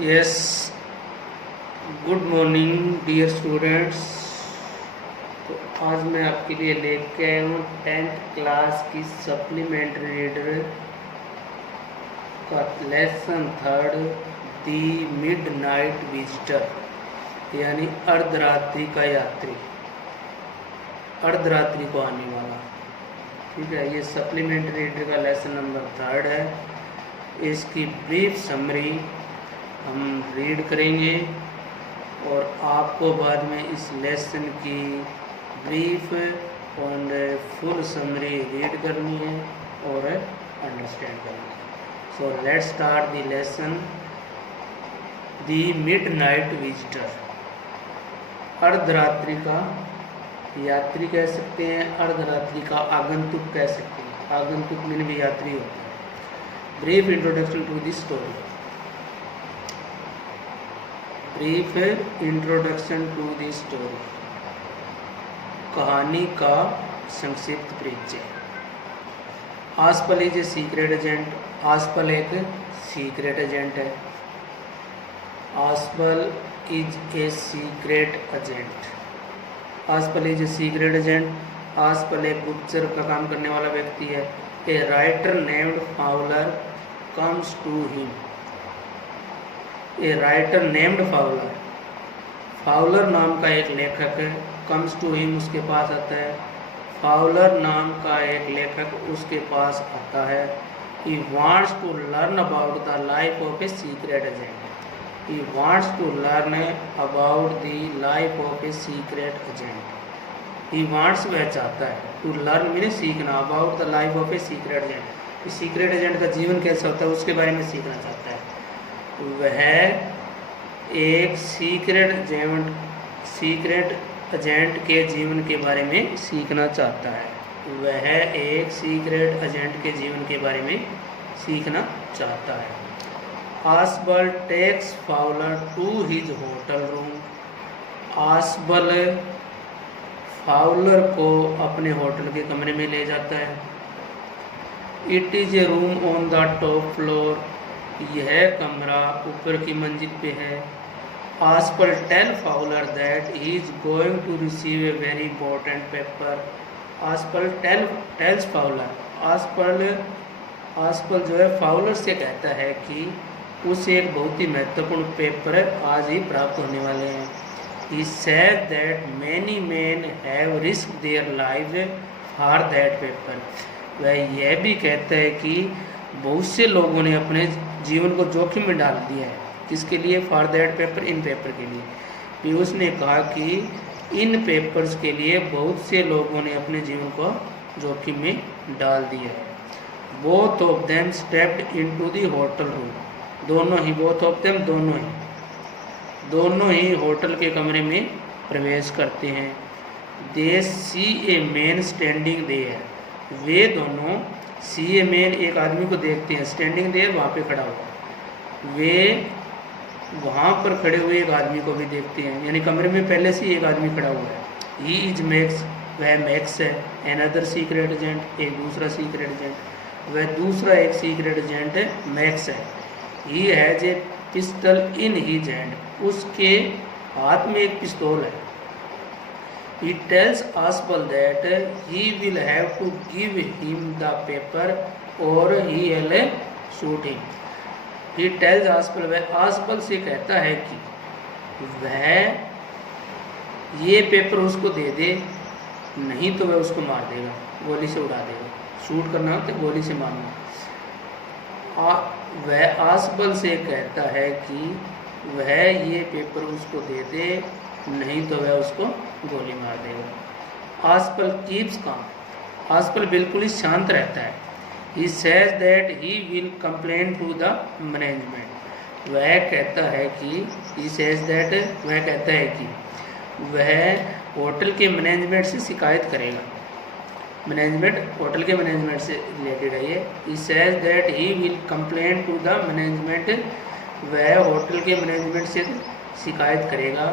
Yes, good morning dear students. तो आज मैं आपके लिए लेके आया हूँ 10th क्लास की सप्लीमेंट्री रीडर का लेसन थर्ड, दी मिडनाइट विजिटर, यानी अर्धरात्रि का यात्री, अर्धरात्रि को आने वाला। ठीक है, ये सप्लीमेंट्री रीडर का लेसन नंबर 3 है। इसकी ब्रीफ समरी हम रीड करेंगे और आपको बाद में इस लेसन की ब्रीफ और फुल समरी रीड करनी है और अंडरस्टैंड करनी है। So let's start the lesson. The midnight visitor, अर्धरात्रि का यात्री कह सकते हैं, अर्धरात्रि का आगंतुक कह सकते हैं। आगंतुक मीन भी यात्री होता है। Brief introduction to the story. Brief introduction to the story, कहानी का संक्षिप्त परिचय। Ausable is a secret agent. Ausable एक सीक्रेट एजेंट है। Ausable is a secret agent. Ausable is a secret agent. Ausable एक गुप्तचर का काम करने वाला व्यक्ति है। A writer named Fowler comes to him. A writer named Fowler, Fowler नाम का एक लेखक कम्स टू हिम उसके पास आता है। फाउलर नाम का एक लेखक उसके पास आता है। He wants to learn about the life of a secret agent. He wants to learn about the life of a secret agent. He wants वह चाहता है, टू लर्न मीन सीखना, about the life of a secret agent. Secret agent का जीवन कैसा होता है उसके बारे में सीखना चाहता है। वह एक सीक्रेट एजेंट के जीवन के बारे में सीखना चाहता है। वह एक सीक्रेट एजेंट के जीवन के बारे में सीखना चाहता है। Ausable takes Fowler to his hotel room. Ausable Fowler को अपने होटल के कमरे में ले जाता है। It is a room on the top floor. यह कमरा ऊपर की मंजिल पे है। Ausable tell Fowler that he is going to receive a very important paper. Ausable tells Fowler, Ausable जो है फाउलर से कहता है कि उसे एक बहुत ही महत्वपूर्ण पेपर आज ही प्राप्त होने वाले हैं। He said that many man have risk their life for that paper. वह यह भी कहता है कि बहुत से लोगों ने अपने जीवन को जोखिम में डाल दिया है। किसके लिए? For that paper, in paper के लिए। पीयूष ने कहा कि इन पेपर्स के लिए बहुत से लोगों ने अपने जीवन को जोखिम में डाल दिया है। Both of them stepped into the hotel room. दोनों ही, बोथ ऑफ देम दोनों ही होटल के कमरे में प्रवेश करते हैं। दे सी ए मैन स्टैंडिंग देयर। वे दोनों सी ए मैन, एक आदमी को देखते हैं, स्टैंडिंग देयर, वहाँ पे खड़ा हुआ। वे वहाँ पर खड़े हुए एक आदमी को भी देखते हैं, यानी कमरे में पहले से एक आदमी खड़ा हुआ है। ही इज मैक्स, वह मैक्स है। एनदर सीक्रेट एजेंट, एक दूसरा सीक्रेट एजेंट, वह दूसरा एक सीक्रेट एजेंट है, मैक्स है। He has a pistol in his hand. उसके हाथ में एक पिस्तौल है। He tells Aspal that he will have to give him the paper or he will shoot him. He tells Aspal, वह आसपल से कहता है कि वह ये पेपर उसको दे दे, नहीं तो वह उसको मार देगा, गोली से उड़ा देगा। शूट करना हो तो गोली से मारना। वह आसपल से कहता है कि वह ये पेपर उसको दे दे, नहीं तो वह उसको गोली मार देगा। आसपल कीप्स काम, आसपल बिल्कुल ही शांत रहता है। He says that he will complain to the management. वह कहता है कि ही सेज दैट, वह कहता है कि वह होटल के मैनेजमेंट से शिकायत करेगा। मैनेजमेंट, होटल के मैनेजमेंट से रिलेटेड है ये। He says that he will complain to the management. वह होटल के मैनेजमेंट से शिकायत करेगा।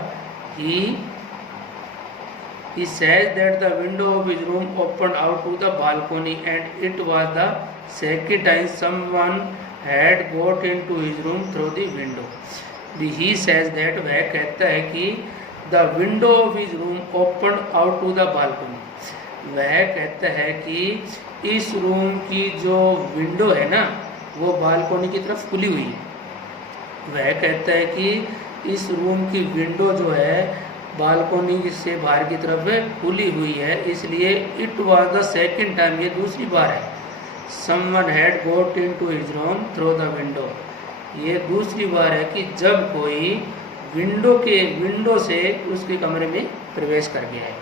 He says that the window of his room opened out to the balcony and it was the second time someone had got into his room through the window. He says that वह कहता है कि the window of his room opened out to the balcony. वह कहता है कि इस room की जो विंडो है ना वो बालकोनी की तरफ खुली हुई है। वह कहता है कि इस रूम की विंडो जो है बालकोनी से बाहर की तरफ खुली हुई है, इसलिए it was the second time, ये दूसरी बार है। Someone had got into his room through the window, ये दूसरी बार है कि जब कोई विंडो से उसके कमरे में प्रवेश कर गया है।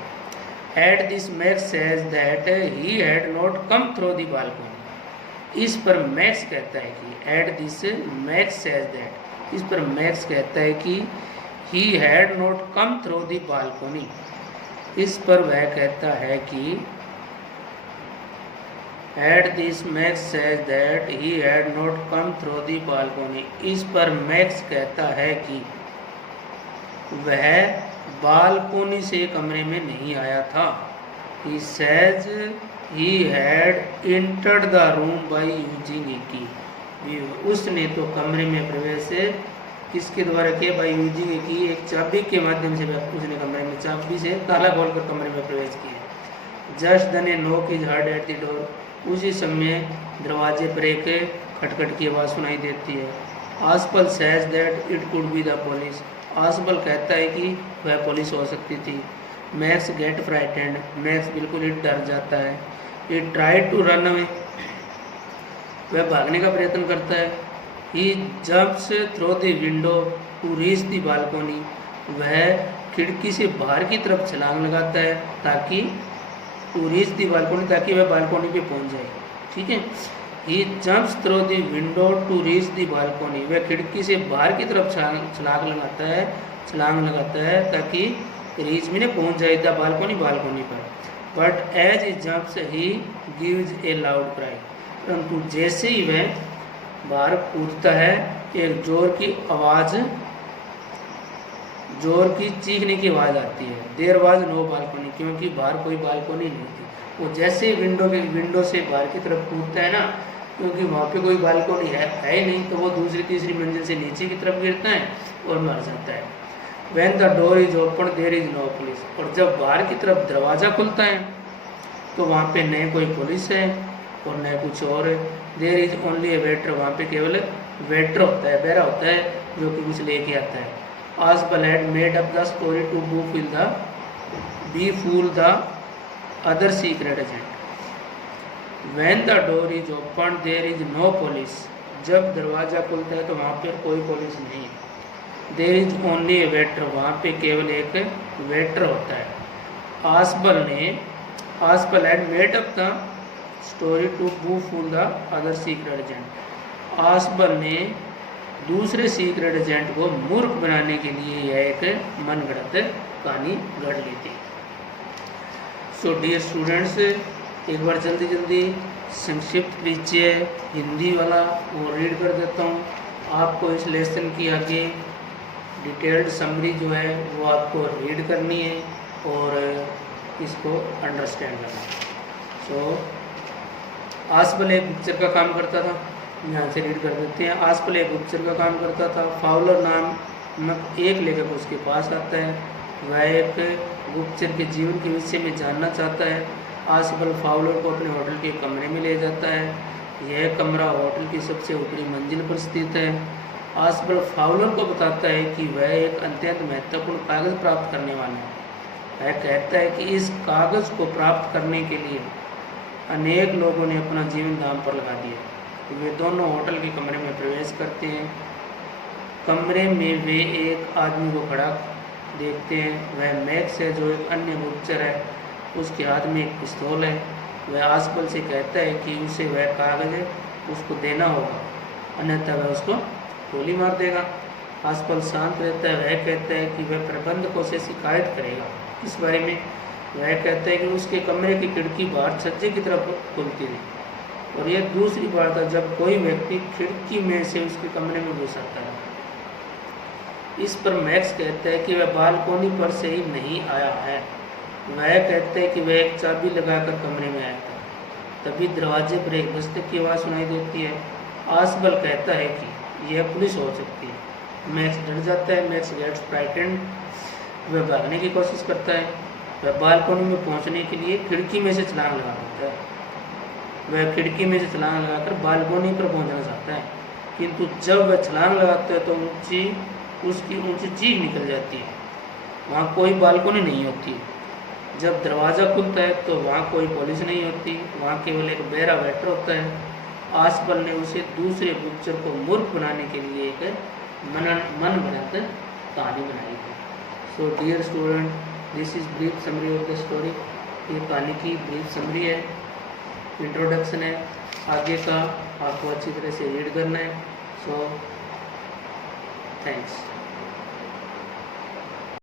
At this max says that he had not come through the balcony. इस पर मैक्स कहता है कि at this max says that, इस पर मैक्स कहता है कि he had not come through the balcony. इस पर वह कहता है कि at this max says that he had not come through the balcony. इस पर मैक्स कहता है कि वह बालकोनी से कमरे में नहीं आया था। He says he had entered the room by using ए की। उसने तो कमरे में प्रवेश किसके द्वारा किया? बाय यूजिंग ए की, एक चाबी के माध्यम से उसने कमरे में चाबी से ताला खोलकर कमरे में प्रवेश किया। Just then a knock is heard at the door. उसी समय दरवाजे पर एक खटखट की आवाज़ सुनाई देती है। Ausable says that it could be the police. Ausable कहता है कि वह पुलिस हो सकती थी। मैक्स गेट फ्राइटेंड, मैक्स बिल्कुल ही डर जाता है। He tried to run away, वह भागने का प्रयत्न करता है। He jumps through the window to reach the balcony, वह खिड़की से बाहर की तरफ छलांग लगाता है ताकि टू रीच द बालकोनी, ताकि वह बालकोनी पे पहुंच जाए। ठीक है, he jumps through the window to reach the balcony, वह खिड़की से बाहर की तरफ छलांग लगाता है ताकि रीच में पहुंच जाए द बालकोनी पर। But as he jumps he gives a loud cry, परंतु जैसे ही वह बाहर कूदता है एक जोर की चीखने की आवाज़ आती है। देयर वाज नो बालकोनी, क्योंकि बाहर कोई बालकोनी नहीं थी। वो जैसे ही विंडो से बाहर की तरफ कूदता है ना, क्योंकि वहाँ पे कोई बालकोनी है ही नहीं, तो वो दूसरी तीसरी मंजिल से नीचे की तरफ गिरता है और मर जाता है। When the door is open there is no police, और जब बाहर की तरफ दरवाज़ा खुलता है तो वहाँ पे न कोई पुलिस है और न कुछ और है। There is only a waiter, वहाँ पे केवल वेटर होता है, बेरा होता है जो कि कुछ लेके आता है। Ausable had made up the story to befool the other secret agent. When the door is opened there is no police, जब दरवाज़ा खुलता है तो वहाँ पर कोई पुलिस नहीं है। There is only a waiter, वहाँ पे केवल एक वेटर होता है। आसपल had made up the story to fool the other secret agent। आसपल ने दूसरे सीक्रेट एजेंट को मूर्ख बनाने के लिए यह एक मनगढ़ंत कहानी गढ़ ली थी। सो डियर स्टूडेंट्स, एक बार जल्दी संक्षिप्त परिचय हिंदी वाला वो रीड कर देता हूँ। आपको इस लेसन की आगे डिटेल्ड समरी जो है वो आपको रीड करनी है और इसको अंडरस्टैंड करना है। सो आसपल एक गुप्तचर का काम करता था, यहाँ से रीड कर देते हैं। आसपल एक गुप्तचर का काम करता था। फाउलर नाम एक लेखक उसके पास आता है। वह एक गुप्तचर के जीवन के विषय में जानना चाहता है। आसपल फाउलर को अपने होटल के कमरे में ले जाता है। यह कमरा होटल की सबसे ऊपरी मंजिल पर स्थित है। आसपल फाउलर को बताता है कि वह एक अत्यंत महत्वपूर्ण कागज़ प्राप्त करने वाला है। वह कहता है कि इस कागज़ को प्राप्त करने के लिए अनेक लोगों ने अपना जीवन दांव पर लगा दिया। वे दोनों होटल के कमरे में प्रवेश करते हैं। कमरे में वे एक आदमी को खड़ा देखते हैं। वह मैक्स है जो एक अन्य गुप्तचर है। उसके हाथ में एक पिस्तौल है। वह आसपल से कहता है कि उसे वह कागज़ है उसको देना होगा, अन्यथा वह उसको गोली मार देगा। आसपल शांत रहता है। वह कहता है कि वह प्रबंधकों से शिकायत करेगा। इस बारे में वह कहता है कि उसके कमरे की खिड़की बाहर छज्जे की तरफ खुलती थी और यह दूसरी बार था जब कोई व्यक्ति खिड़की में से उसके कमरे में घुस आता है। इस पर मैक्स कहता है कि वह बालकोनी पर से ही नहीं आया है। वह कहता है कि वह एक चाबी लगाकर कमरे में आया था। तभी दरवाजे पर एक दस्तक की आवाज़ सुनाई देती है। आसबल कहता है कि यह पुलिस हो सकती है। मैक्स डर जाता है, मैक्स गेट्स फ्राइटेंड, वह भागने की कोशिश करता है। वह बालकनी में पहुंचने के लिए खिड़की में से छलांग लगा देता है। वह खिड़की में से छलांग लगाकर बालकनी पर पहुंचना चाहता है, किंतु जब वह छलांग लगाता है तो उसकी ऊंची जीभ निकल जाती है। वहाँ कोई बालकनी नहीं होती। जब दरवाज़ा खुलता है तो वहाँ कोई पुलिस नहीं होती, वहाँ केवल एक बहरा वेटर होता है। आसबल ने उसे दूसरे गुप्तचर को मूर्ख बनाने के लिए एक मन बनाकर कहानी बनाई है। So dear student, this is brief summary of the story. ये कहानी की ब्रीफ समरी है, इंट्रोडक्शन है। आगे का आपको अच्छी तरह से रीड करना है। So thanks.